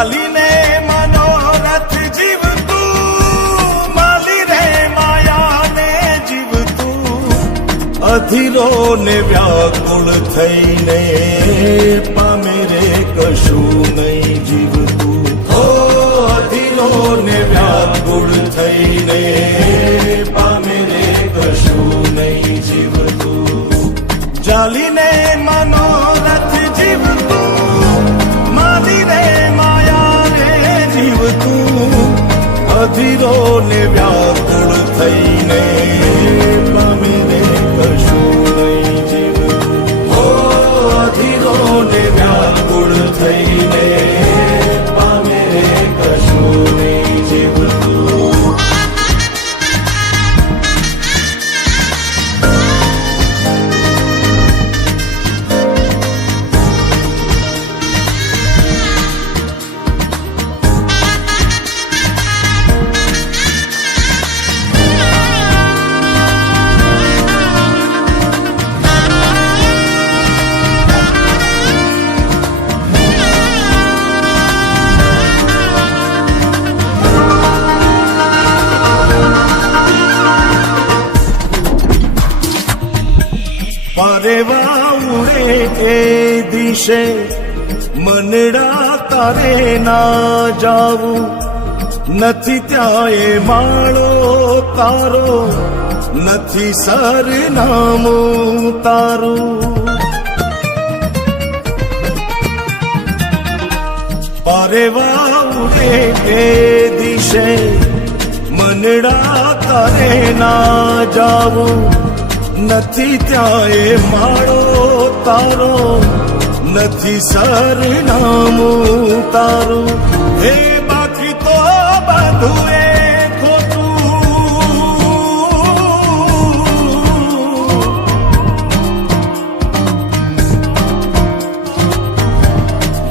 ચાલીને મનોરથ જીવતું, માલી રે માયાને જીવતું, અધીરો ને વ્યાકુળ થઈને પામે રે કશું નહીં જીવતું. ઓ અધીરો ને વ્યાકુળ થઈને પામે રે કશું નહીં જીવતું. ચાલીને મનોરથ જીવતું, માલી રે માયાને જીવતું, અધીરો ને વ્યાકુળ થઈને પામે રે કશું નહીં જીવતું. ઓ અધીરો ને વ્યાકુળ થઈને પામે રે કશું નહીં જીવતું. પરેવા ઉડે એ દિશે મનડા તારે ના જાવું, નથી ત્યાં એ માળો તારો, નથી સરનામું તારું. પરેવા ઉડે એ દિશે મનડા તારે ના જાવું, નથી ત્યાં એ માળો તારો, નથી સરનામું તારું. હે બાકી તો બધું એ ખોટું,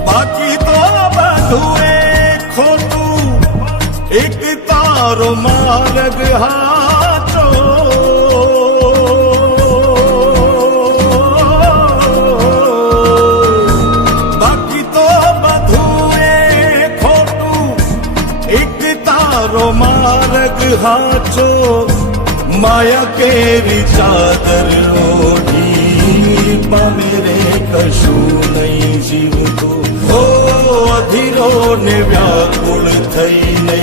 બાકી તો બધું એ ખોટું, એક તારો માર્ગ હાચો. માર્ગ હાચો, માયા કેરી ચાદર ઓઢી પામે રે કશું નહીં જીવતું. ઓ અધીરો ને વ્યાકુળ થઈને